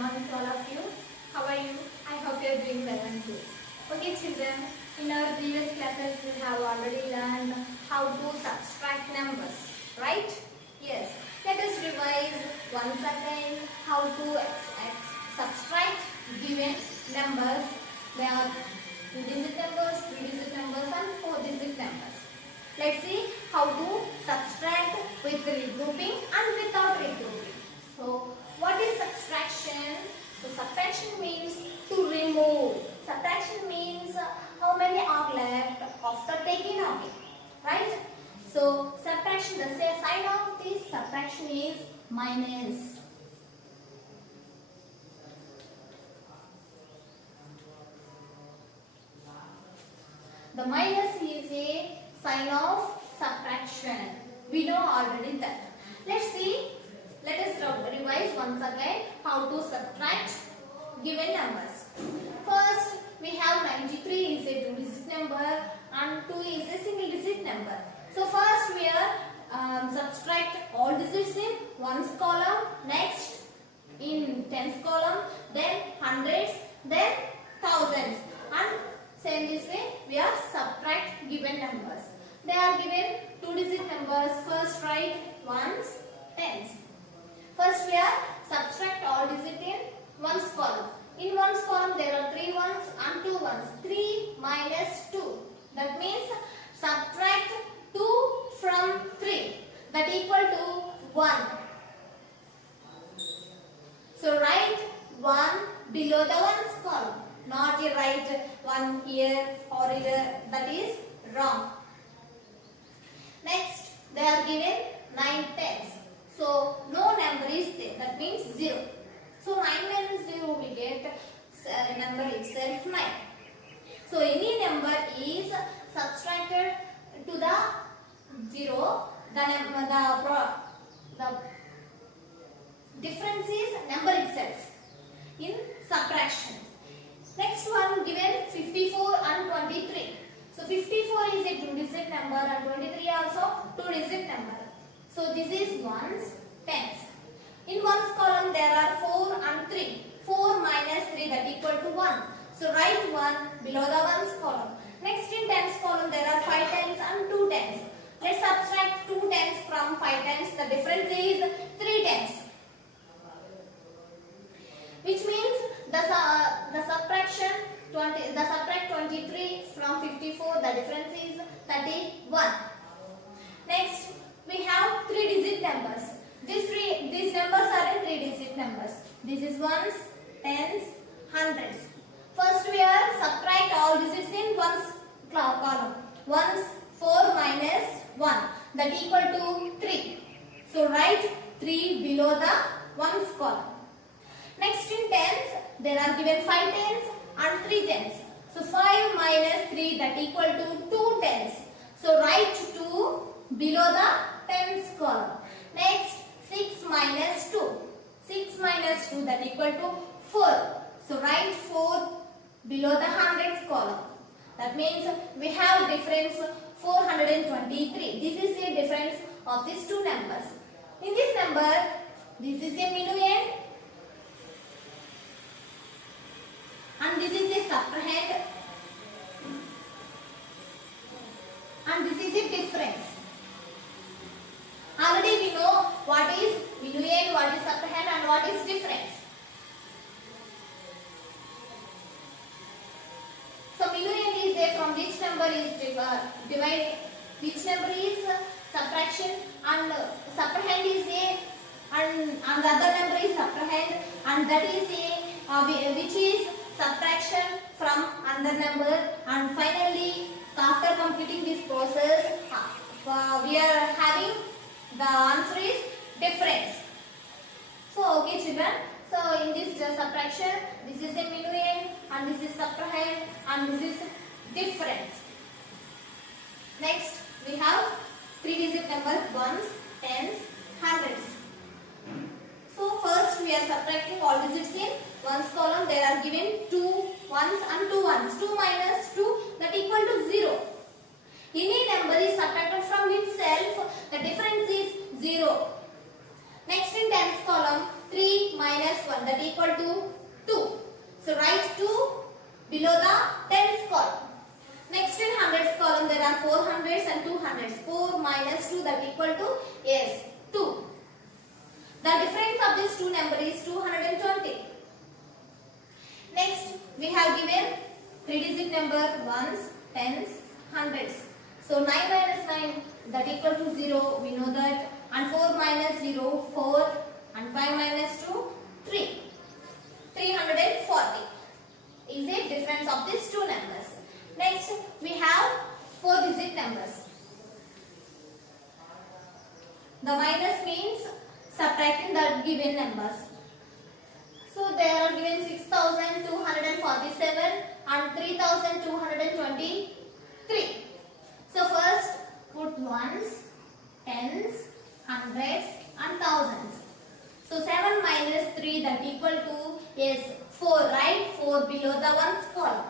morning to all of you. How are you? I hope you are doing well and good. Okay children, in our previous classes we have already learned how to subtract numbers, right? Yes. Let us revise once again how to subtract given numbers. There are 2-digit numbers, 3-digit numbers and 4-digit numbers. Let's see how to subtract with regrouping and without regrouping. So, what is subtraction? So, subtraction means to remove. Subtraction means how many are left after taking away, right? So, subtraction, the sign of this subtraction is minus. The minus is a sign of subtraction. We know already that. Let's see. Let us revise once again how to subtract given numbers. First, we have 93 is a 2-digit number and 2 is a single-digit number. So first we are subtract all digits in ones column, next in tens column, then hundreds, then thousands, and same this way we are subtract given numbers. They are given 2-digit numbers. First write ones, tens. First we are subtract all digits in ones column. In ones column there are 3 ones and 2 ones. 3 minus 2. That means subtract 2 from 3. That equal to 1. So write 1 below the ones column. Not you write 1 here or here. That is wrong. Next they are given 9 tens. So no number is there. That means 0. So 9 minus 0 we get number itself 9. So any number is subtracted to the 0. The difference is number itself in subtraction. Next one given 54 and 23. So 54 is a 2-digit number and 23 also 2-digit number. So this is ones, tens. In ones column there are 4 and 3. 4 minus 3 that equal to 1. So write 1 below the ones column. Next in tens column there are 5 tens and 2 tens. Let's subtract 2 tens from 5 tens. The difference is 3 tens. Which means the subtract 23 from 54. The difference is 31. Next we have 3-digit numbers. These numbers are in 3-digit numbers. This is ones, tens, hundreds. First we are subtract all digits in ones column. Ones 4 minus 1 that equal to 3. So write 3 below the ones column. Next in tens there are given 5 tens and 3 tens. So 5 minus 3 that equal to 2 tens. So write 2 below the tens column. Next 6 minus 2. 6 minus 2 that equal to 4. So write 4 below the hundreds column. That means we have difference 423. This is the difference of these two numbers. In this number, this is a minuend and this is a subtrahend and this is a difference. Already we know what is minuend, what is subtrahend and what is difference. So minuend is there from which number is divided, which number is subtraction and subtrahend is there and the other number is subtrahend and that is a which is subtraction from another number, and finally after completing this process we are having the answer is difference. So okay children, so in this subtraction this is a minuend and this is subtrahend and this is difference. Next we have 3-digit number ones, tens, hundreds. So first we are subtracting all digits in ones column. There are given 2 ones and 2 ones. 2 minus 2 that equal to 0. Any number is subtracted from itself, the difference is 0. Next in tens column 3 minus 1. column, that equal to 2. So write 2 below the tens column. Next in hundreds column there are 4 hundreds and 2 hundreds. 4 minus 2, that equal to yes 2. The difference of these two numbers is 220. Next we have given 3-digit number ones, tens, hundreds. So 9 minus 9, that equal to 0, we know that, and 4 minus 0, 4, and 5 minus 2, 3. 340 is the difference of these two numbers. Next we have 4-digit numbers. The minus means subtracting the given numbers. So there are given 6,247 and 3,223. So first put ones, tens, hundreds and thousands. So 7 minus 3, that equal to is 4, right? 4 below the ones column.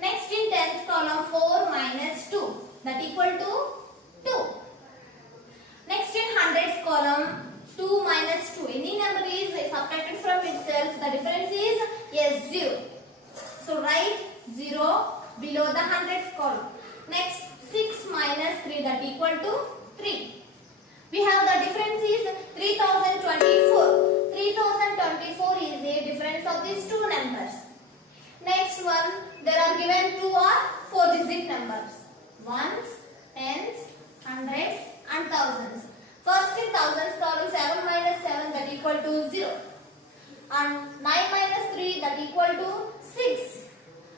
Next in tens column 4 minus 2, that equal to 2. Next in hundreds column 2 minus 2. Any number is subtracted from itself. The difference is yes 0. So write 0 below the hundreds column. Next 6 minus 3, that equal to 3. We have the difference is 3024. 3024 is the difference of these two numbers. Next one, there are given 2 or 4-digit numbers. Ones, tens, hundreds and thousands. First in thousands column 7 minus 7, that equal to 0. And 9 minus 3, that equal to 6.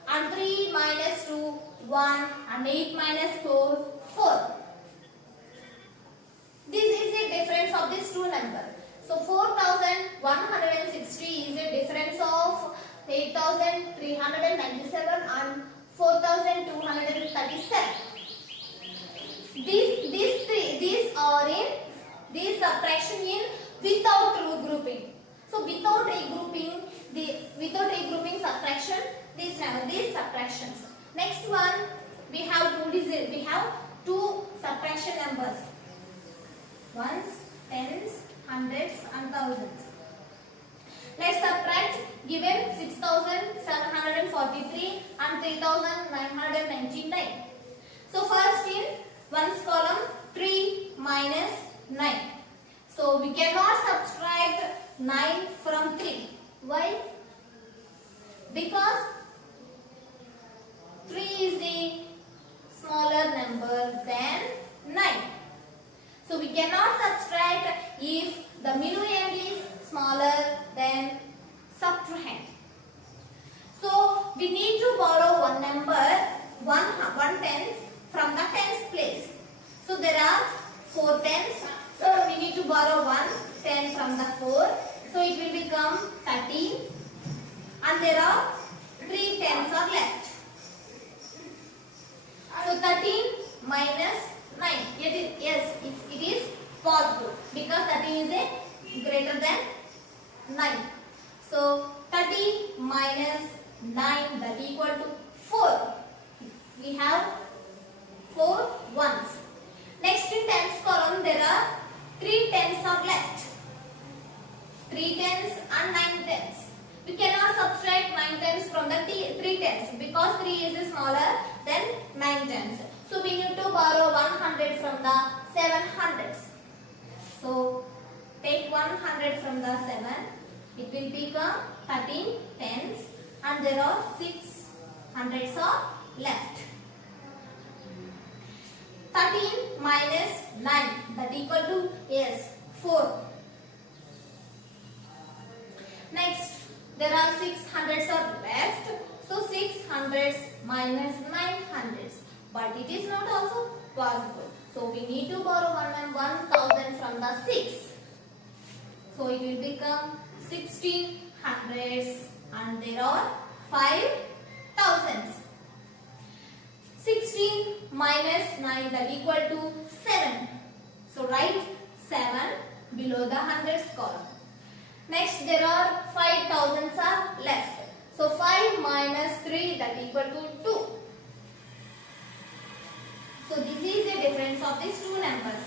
And 3 minus 2, 1. And 8 minus 4, 4. This is the difference of these two numbers. So 4,160 is the difference of 8,397 and 4,237. These are in this subtraction in without grouping. So without regrouping subtraction, these subtractions. Next one we have two subtraction numbers. Ones, tens, hundreds and thousands. Let's subtract given 6,743 and 3,999. So first in ones column 3 minus 9. So we cannot subtract 9 from 3. Why? Because 3 is the smaller number than 9. So we cannot subtract if the minuend is smaller than subtrahend. So we need to borrow one number, one tens from the tens place. So there are 4 tens. So we need to borrow 1 10 from the 4. So it will become 13. And there are 3 tens are left. So 13 minus 9. Yes, it is possible because 13 is a greater than 9. So 30 minus 9, that equal to 4. We have 4 ones. Next in tens column there are 3 tens are left. 3 tens and 9 tens. We cannot subtract 9 tens from the 3 tens because 3 is smaller than 9 tens. So we need to borrow 100 from the 700s. So take 100 from the 7. It will become 13 tens and there are 6 hundreds are left. 13 minus 9, that equal to yes 4. Next there are 6 hundreds are left. So 6 hundreds minus 9 hundreds. But it is not also possible. So we need to borrow 1,000 from the 6. So it will become 16 hundreds and there are 5 thousands. 16 minus 9, that equal to 7. So write 7 below the hundreds column. Next there are 5 thousands are left. So 5 minus 3, that equal to 2. So this is the difference of these two numbers.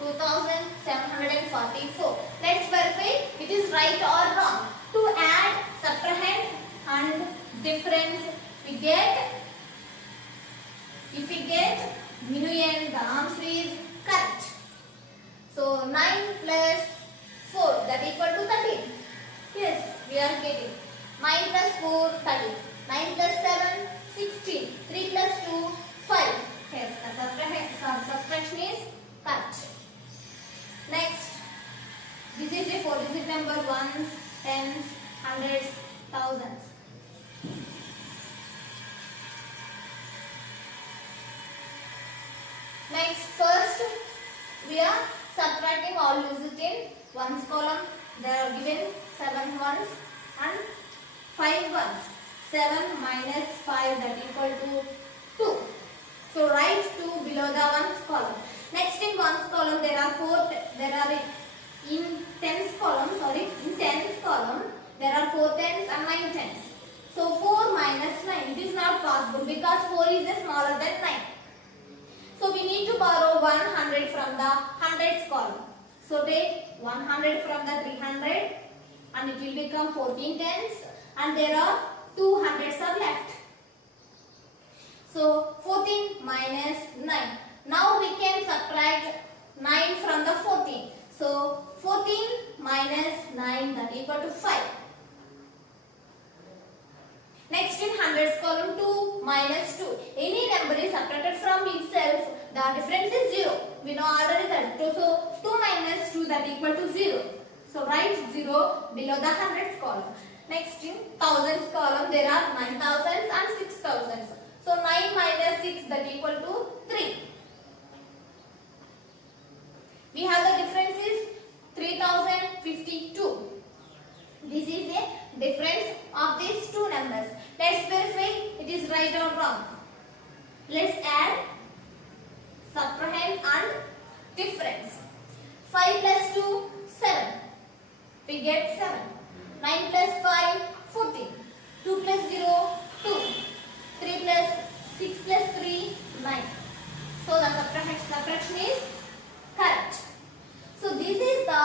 2744. Let's verify it is right or wrong. To add, subtrahend and difference, we get, if we get minuend, the answer is correct. So 9 plus 4, that equal to 13. Yes, we are getting. 9 plus 4, 13. 9 plus 7, 16. 3 plus 2, 5. Yes, the subtraction is correct. Next, this is a 4-digit number, ones, tens, hundreds, thousands. Next, first we are subtracting all digits in ones column. They are given 7 ones and 5 ones. 7 minus 5, that equal to 2. So write 2 below the ones column. Next, in ones column there are in tens column there are 4 tens and 9 tens. So 4 minus 9, it is not possible because 4 is smaller than 9. So we need to borrow 100 from the hundreds column. So take 100 from the 300 and it will become 14 tens and there are 2 hundreds are left. So 14 minus 9. Now we can subtract 9 from the 14. So 14 minus 9, that equal to 5. Next, in hundreds column, 2 minus 2. Any number is subtracted from itself, the difference is 0. We know already that. So 2 minus 2, that equal to 0. So write 0 below the hundreds column. Next, in thousands column there are 9,000s and 6,000s. So 9 minus 6, that equal to 3. We have the difference is 3052. This is a difference of these two numbers. Let's verify it is right or wrong. Let's add, subtrahend and difference. 5 plus 2, 7. We get 7. 9 plus 5, 14. 2 plus 0, 2. 3 plus 6 plus 3, 9. So the subtraction is correct. So this is the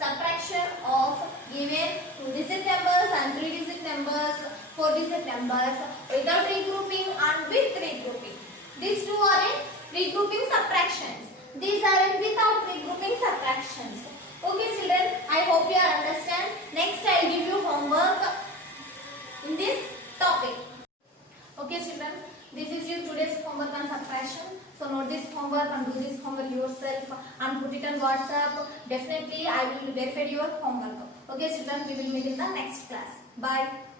subtraction of given 2-digit numbers and 3-digit numbers, 4-digit numbers without regrouping and with regrouping. These two are in regrouping subtractions. These are in without regrouping subtractions. Okay children, I hope you understand. Next I will give you homework in this topic. Okay children, this is your today's homework on subtraction. So note this homework and do this homework yourself and put it on WhatsApp. Definitely I will verify your homework. Okay children, we will meet in the next class. Bye.